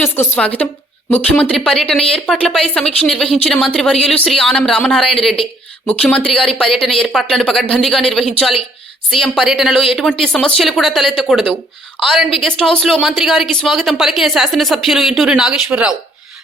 న్యూస్కు స్వాగతం. ముఖ్యమంత్రి పర్యటన ఏర్పాట్లపై సమీక్ష నిర్వహించిన మంత్రి వర్యులు శ్రీ ఆనం రామనారాయణ రెడ్డి. ముఖ్యమంత్రి గారి పర్యటన ఏర్పాట్లను పగడ్బందీగా నిర్వహించాలి. సీఎం పర్యటనలో ఎటువంటి సమస్యలు కూడా తలెత్తకూడదు. ఆర్ అండ్ బి గెస్ట్ హౌస్లో మంత్రి గారికి స్వాగతం పలికిన శాసనసభ్యులు ఇంటూరు నాగేశ్వరరావు.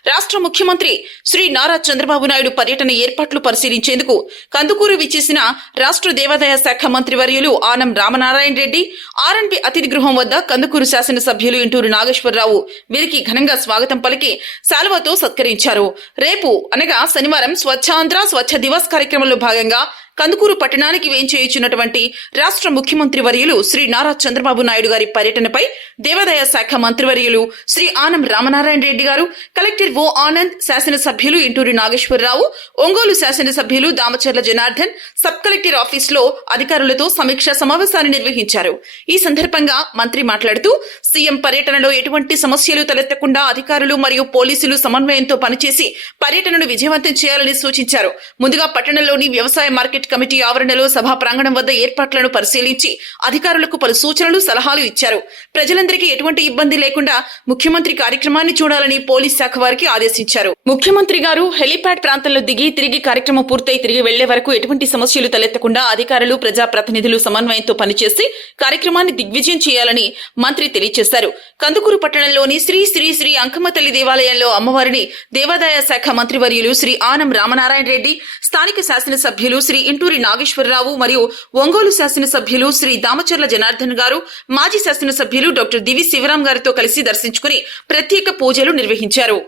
రాష్ట్ర ముఖ్యమంత్రి శ్రీ నారా చంద్రబాబు నాయుడు పర్యటన ఏర్పాట్లు పరిశీలించేందుకు కందుకూరు విచ్చేసిన రాష్ట్ర దేవాదాయ శాఖ మంత్రివర్యులు ఆనం రామనారాయణ రెడ్డి ఆర్ఎన్బి అతిథి గృహం వద్ద కందుకూరు శాసనసభ్యులు ఇంటూరు నాగేశ్వరరావు వీరికి ఘనంగా స్వాగతం పలికి శాలువతో సత్కరించారు. రేపు అనగా శనివారం స్వచ్ఛాంధ్ర స్వచ్ఛ దివస్ కార్యక్రమంలో భాగంగా కందుకూరు పట్టణానికి వేంచేయుచున్నటువంటి రాష్ట్ర ముఖ్యమంత్రి వర్యులు శ్రీ నారా చంద్రబాబు నాయుడు గారి పర్యటనపై దేవాదాయ శాఖ మంత్రివర్యులు శ్రీ ఆనం రామనారాయణ రెడ్డి గారు కలెక్టర్ ఓ ఆనంద్ శాసనసభ్యులు ఇంటూరి నాగేశ్వరరావు ఒంగోలు శాసనసభ్యులు దామచర్ల జనార్దన్ సబ్ కలెక్టర్ ఆఫీసులో అధికారులతో సమీక్షా సమావేశాన్ని నిర్వహించారు. ఈ సందర్భంగా మంత్రి మాట్లాడుతూ సీఎం పర్యటనలో ఎటువంటి సమస్యలు తలెత్తకుండా అధికారులు మరియు పోలీసులు సమన్వయంతో పనిచేసి పర్యటనను విజయవంతం చేయాలని సూచించారు. ముందుగా పట్టణంలోని వ్యవసాయ మార్కెట్ కమిటీ ఆవరణలో సభా ప్రాంగణం వద్ద ఏర్పాట్లను పరిశీలించి అధికారులకు పలు సూచనలు సలహాలు ఇచ్చారు. ప్రజలందరికీ ఎటువంటి ఇబ్బంది లేకుండా ముఖ్యమంత్రి కార్యక్రమాన్ని చూడాలని పోలీస్ శాఖ వారికి ఆదేశించారు. ముఖ్యమంత్రి గారు హెలీప్యాడ్ ప్రాంతంలో దిగి తిరిగి కార్యక్రమం పూర్తయి తిరిగి వెళ్ళే వరకు ఎటువంటి సమస్యలు తలెత్తకుండా అధికారులు ప్రజాప్రతినిధులు సమన్వయంతో పనిచేసి కార్యక్రమాన్ని దిగ్విజయం చేయాలని మంత్రి తెలియజేశారు. కందుకూరు పట్టణంలోని శ్రీ శ్రీ శ్రీ అంకమ్మ తల్లి దేవాలయంలో అమ్మవారిని దేవాదాయ శాఖ మంత్రివర్యులు శ్రీ ఆనం రామనారాయణ రెడ్డి స్థానిక శాసనసభ్యులు శ్రీ ఇంటూరి నాగేశ్వరరావు మరియు ఒంగోలు శాసనసభ్యులు శ్రీ దామచర్ల జనార్దన్ గారు మాజీ శాసనసభ్యులు డాక్టర్ దివి శివరాం గారితో కలిసి దర్శించుకుని ప్రత్యేక పూజలు నిర్వహించారు.